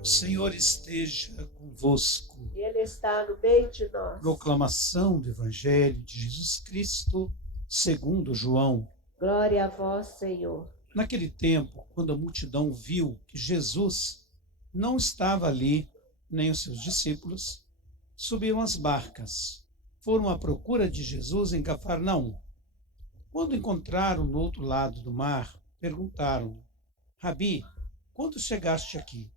O Senhor esteja convosco. Ele está no meio de nós. Proclamação do Evangelho de Jesus Cristo, segundo João. Glória a vós, Senhor. Naquele tempo, quando a multidão viu que Jesus não estava ali, nem os seus discípulos, subiram as barcas. Foram à procura de Jesus em Cafarnaum. Quando encontraram no outro lado do mar, perguntaram: Rabi, quando chegaste aqui?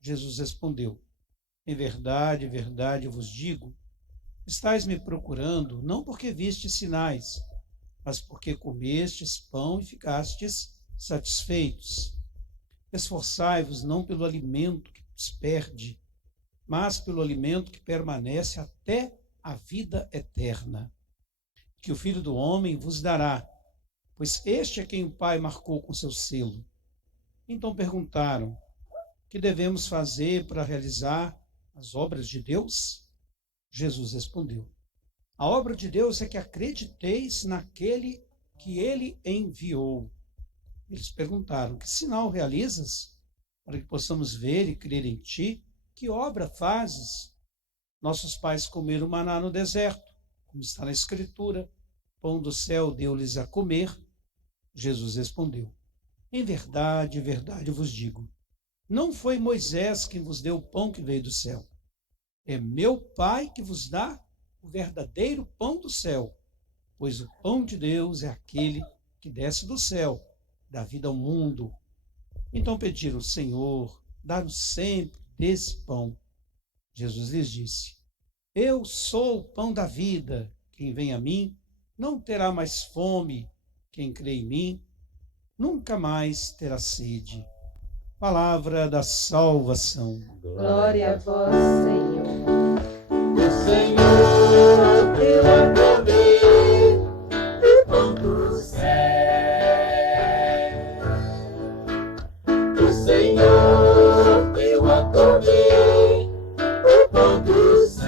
Jesus respondeu: em verdade, eu vos digo, estais me procurando não porque vistes sinais, mas porque comestes pão e ficastes satisfeitos. Esforçai-vos não pelo alimento que se perde, mas pelo alimento que permanece até a vida eterna, que o Filho do Homem vos dará, pois este é quem o Pai marcou com seu selo. Então perguntaram: que devemos fazer para realizar as obras de Deus? Jesus respondeu: a obra de Deus é que acrediteis naquele que ele enviou. Eles perguntaram: que sinal realizas para que possamos ver e crer em ti? Que obra fazes? Nossos pais comeram maná no deserto, como está na Escritura, pão do céu deu-lhes a comer. Jesus respondeu: em verdade, eu vos digo, não foi Moisés quem vos deu o pão que veio do céu. É meu Pai que vos dá o verdadeiro pão do céu, pois o pão de Deus é aquele que desce do céu, dá vida ao mundo. Então pediram: Senhor, dá-nos sempre desse pão. Jesus lhes disse: eu sou o pão da vida. Quem vem a mim não terá mais fome. Quem crê em mim nunca mais terá sede. Palavra da salvação. Glória a vós, Senhor. O Senhor deu a comer o pão do céu. O Senhor deu a comer o pão do céu.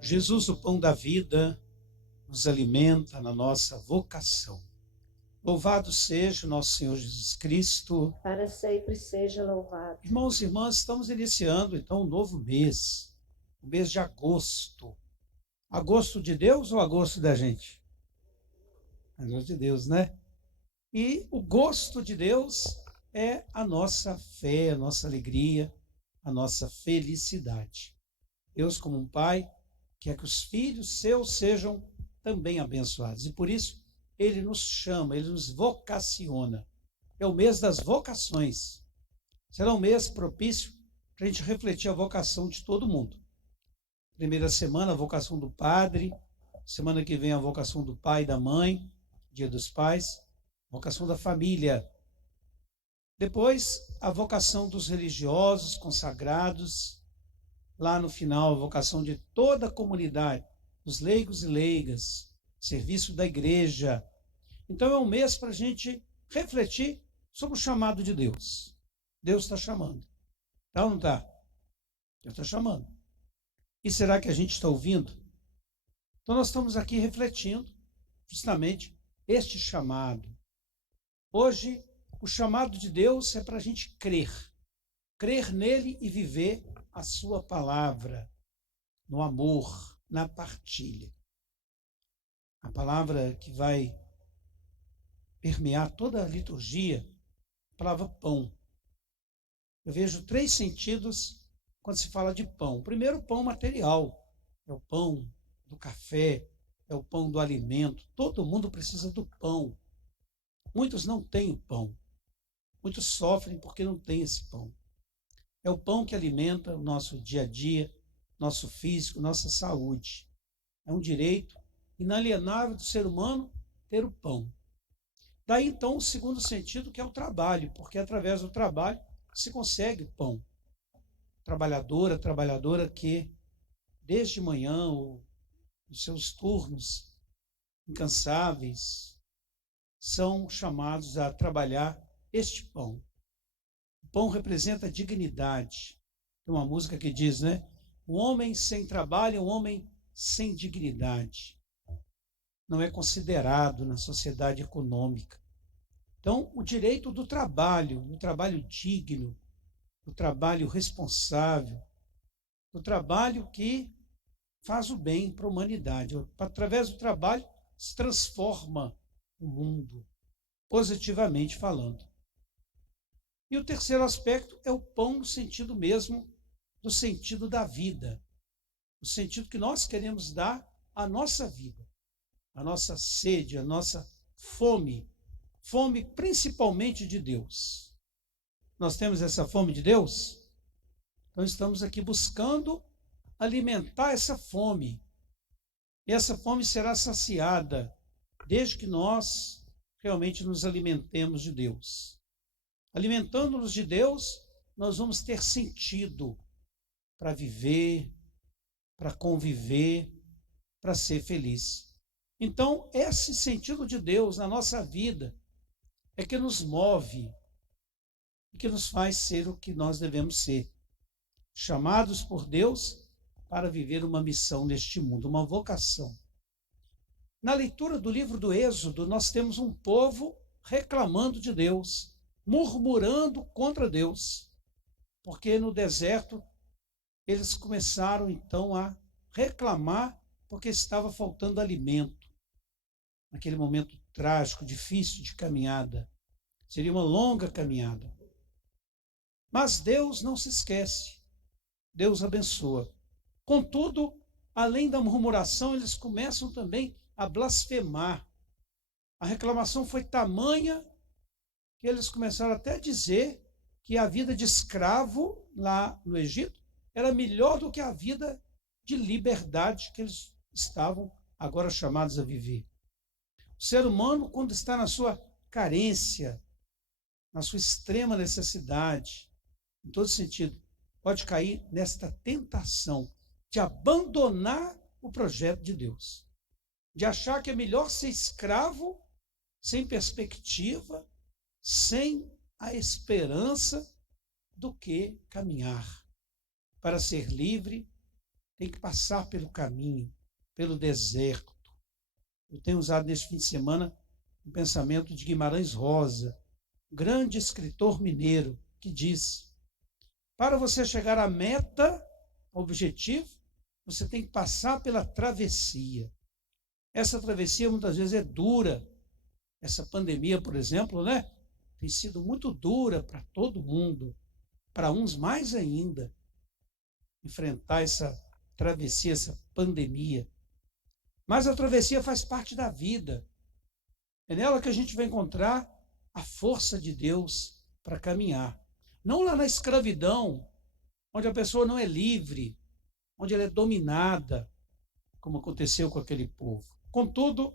Jesus, o pão da vida, nos alimenta na nossa vocação. Louvado seja o nosso Senhor Jesus Cristo. Para sempre seja louvado. Irmãos e irmãs, estamos iniciando então um novo mês, o mês de agosto. Agosto de Deus ou agosto da gente? Agosto de Deus, né? E o gosto de Deus é a nossa fé, a nossa alegria, a nossa felicidade. Deus, como um pai, quer que os filhos seus sejam também abençoados. E por isso, ele nos chama, ele nos vocaciona. É o mês das vocações. Será um mês propício para a gente refletir a vocação de todo mundo. Primeira semana, a vocação do padre. Semana que vem, a vocação do pai e da mãe. Dia dos Pais. Vocação da família. Depois, a vocação dos religiosos, consagrados. Lá no final, a vocação de toda a comunidade, dos leigos e leigas, serviço da igreja. Então é um mês para a gente refletir sobre o chamado de Deus. Deus está chamando. Tá ou não está? Deus está chamando. E será que a gente está ouvindo? Então nós estamos aqui refletindo justamente este chamado. Hoje, o chamado de Deus é para a gente crer. Crer nele e viver a sua palavra, no amor, na partilha. A palavra que vai permear toda a liturgia, a palavra pão. Eu vejo 3 sentidos quando se fala de pão. Primeiro, o pão material. É o pão do café, é o pão do alimento. Todo mundo precisa do pão. Muitos não têm o pão. Muitos sofrem porque não têm esse pão. É o pão que alimenta o nosso dia a dia, nosso físico, nossa saúde. É um direito inalienável do ser humano ter o pão. Daí, então, o segundo sentido, que é o trabalho, porque é através do trabalho se consegue o pão. Trabalhadora que, desde manhã, os seus turnos incansáveis, são chamados a trabalhar este pão. O pão representa dignidade. Tem uma música que diz, né? Um homem sem trabalho é um homem sem dignidade. Não é considerado na sociedade econômica. Então, o direito do trabalho digno, do trabalho responsável, do trabalho que faz o bem para a humanidade. Através do trabalho se transforma o mundo, positivamente falando. E o terceiro aspecto é o pão no sentido mesmo, do sentido da vida, o sentido que nós queremos dar à nossa vida, a nossa sede, a nossa fome principalmente de Deus. Nós temos essa fome de Deus? Então estamos aqui buscando alimentar essa fome. E essa fome será saciada desde que nós realmente nos alimentemos de Deus. Alimentando-nos de Deus, nós vamos ter sentido para viver, para conviver, para ser feliz. Então, esse sentido de Deus na nossa vida é que nos move e que nos faz ser o que nós devemos ser. Chamados por Deus para viver uma missão neste mundo, uma vocação. Na leitura do livro do Êxodo, nós temos um povo reclamando de Deus, murmurando contra Deus, porque no deserto eles começaram então a reclamar porque estava faltando alimento. Naquele momento trágico, difícil de caminhada, seria uma longa caminhada. Mas Deus não se esquece, Deus abençoa. Contudo, além da murmuração, eles começam também a blasfemar. A reclamação foi tamanha que eles começaram até a dizer que a vida de escravo lá no Egito era melhor do que a vida de liberdade que eles estavam agora chamados a viver. O ser humano, quando está na sua carência, na sua extrema necessidade, em todo sentido, pode cair nesta tentação de abandonar o projeto de Deus, de achar que é melhor ser escravo, sem perspectiva, sem a esperança, do que caminhar. Para ser livre, tem que passar pelo caminho, pelo deserto. Eu tenho usado neste fim de semana um pensamento de Guimarães Rosa, grande escritor mineiro, que diz: para você chegar à meta, ao objetivo, você tem que passar pela travessia. Essa travessia muitas vezes é dura. Essa pandemia, por exemplo, né, tem sido muito dura para todo mundo, para uns mais ainda, enfrentar essa travessia, essa pandemia. Mas a travessia faz parte da vida. É nela que a gente vai encontrar a força de Deus para caminhar. Não lá na escravidão, onde a pessoa não é livre, onde ela é dominada, como aconteceu com aquele povo. Contudo,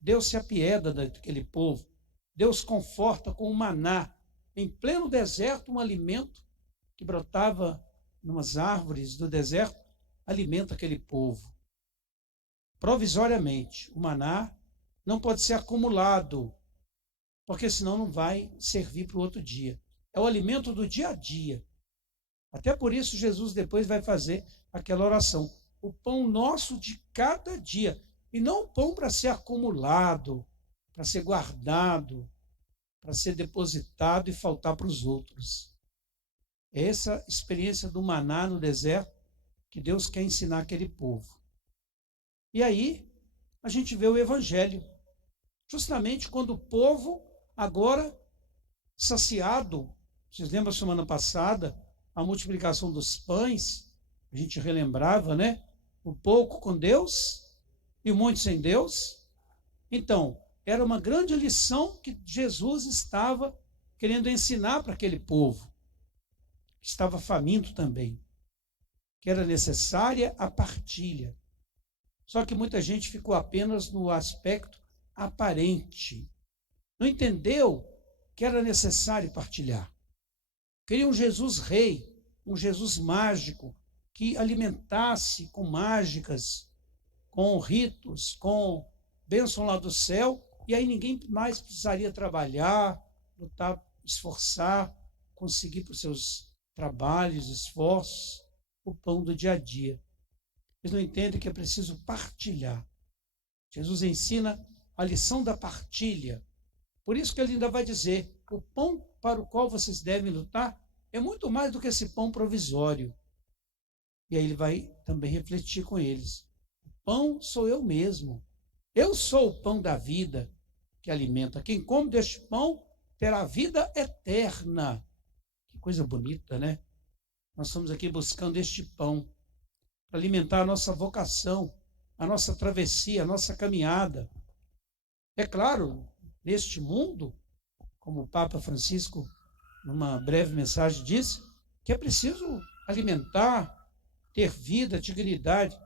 Deus se apieda daquele povo. Deus conforta com o maná. Em pleno deserto, um alimento que brotava nas árvores do deserto, alimenta aquele povo. Provisoriamente, o maná não pode ser acumulado, porque senão não vai servir para o outro dia. É o alimento do dia a dia. Até por isso Jesus depois vai fazer aquela oração: o pão nosso de cada dia. E não o pão para ser acumulado, para ser guardado, para ser depositado e faltar para os outros. É essa experiência do maná no deserto que Deus quer ensinar aquele povo. E aí a gente vê o Evangelho, justamente quando o povo, agora saciado, vocês lembram semana passada, a multiplicação dos pães, a gente relembrava, né? O pouco com Deus e o monte sem Deus. Então, era uma grande lição que Jesus estava querendo ensinar para aquele povo, que estava faminto também, que era necessária a partilha. Só que muita gente ficou apenas no aspecto aparente. Não entendeu que era necessário partilhar. Queria um Jesus rei, um Jesus mágico, que alimentasse com mágicas, com ritos, com bênção lá do céu, e aí ninguém mais precisaria trabalhar, lutar, esforçar, conseguir para os seus trabalhos, esforços, o pão do dia a dia. Eles não entendem que é preciso partilhar. Jesus ensina a lição da partilha, Por isso que ele ainda vai dizer, o pão para o qual vocês devem lutar é muito mais do que esse pão provisório. E aí ele vai também refletir com eles. O pão sou eu mesmo. Eu sou o pão da vida que alimenta. Quem come deste pão terá vida eterna. Que coisa bonita, né? Nós estamos aqui buscando este pão para alimentar a nossa vocação, a nossa travessia, a nossa caminhada. É claro, neste mundo, como o Papa Francisco, numa breve mensagem, disse, que é preciso alimentar, ter vida, dignidade,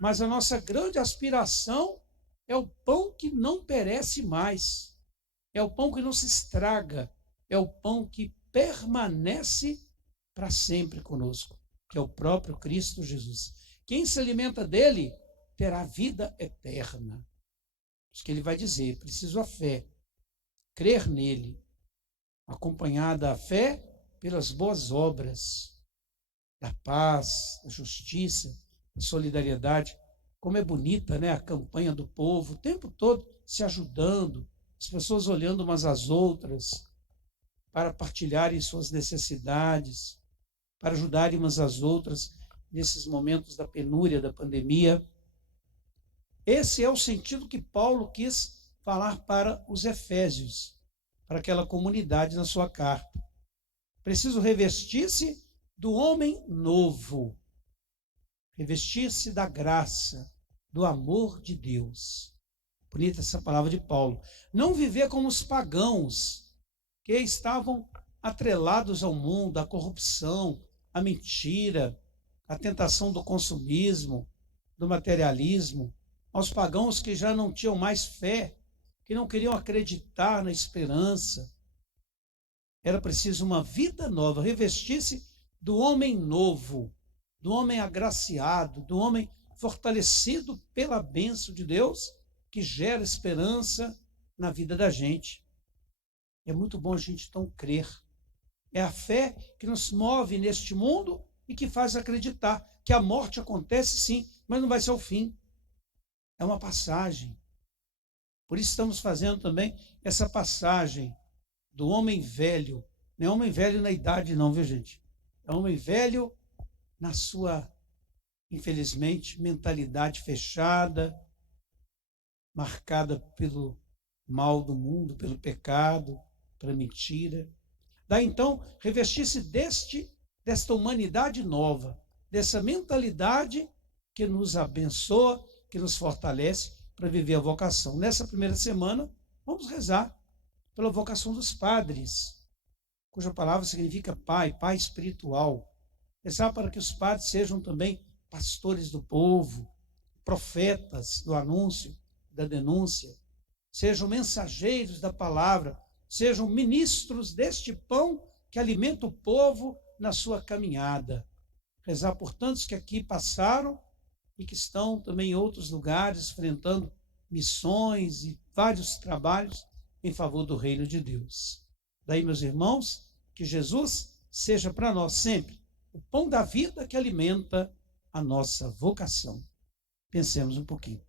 mas a nossa grande aspiração é o pão que não perece mais, é o pão que não se estraga, é o pão que permanece para sempre conosco, que é o próprio Cristo Jesus. Quem se alimenta dele terá vida eterna. Isso que ele vai dizer, preciso a fé, crer nele, acompanhada a fé pelas boas obras, da paz, da justiça, da solidariedade. Como é bonita, né, a campanha do povo, o tempo todo se ajudando, as pessoas olhando umas às outras, para partilharem suas necessidades, para ajudarem umas às outras nesses momentos da penúria, da pandemia. Esse é o sentido que Paulo quis falar para os Efésios, para aquela comunidade na sua carta. Preciso revestir-se do homem novo, revestir-se da graça, do amor de Deus. Bonita essa palavra de Paulo. Não viver como os pagãos, que estavam atrelados ao mundo, à corrupção, à mentira, à tentação do consumismo, do materialismo, aos pagãos que já não tinham mais fé, que não queriam acreditar na esperança. Era preciso uma vida nova, revestir-se do homem novo, do homem agraciado, do homem fortalecido pela bênção de Deus, que gera esperança na vida da gente. É muito bom a gente então crer. É a fé que nos move neste mundo e que faz acreditar que a morte acontece sim, mas não vai ser o fim. É uma passagem. Por isso estamos fazendo também essa passagem do homem velho. Não é homem velho na idade não, viu gente? É homem velho na sua, infelizmente, mentalidade fechada, marcada pelo mal do mundo, pelo pecado, pela mentira. Daí então, revestir-se desta humanidade nova, dessa mentalidade que nos abençoa, que nos fortalece para viver a vocação. Nessa primeira semana, vamos rezar pela vocação dos padres, cuja palavra significa pai, pai espiritual. Rezar para que os padres sejam também pastores do povo, profetas do anúncio, da denúncia, sejam mensageiros da palavra, sejam ministros deste pão que alimenta o povo na sua caminhada. Rezar por tantos que aqui passaram e que estão também em outros lugares, enfrentando missões e vários trabalhos em favor do reino de Deus. Daí, meus irmãos, que Jesus seja para nós sempre o pão da vida que alimenta a nossa vocação. Pensemos um pouquinho.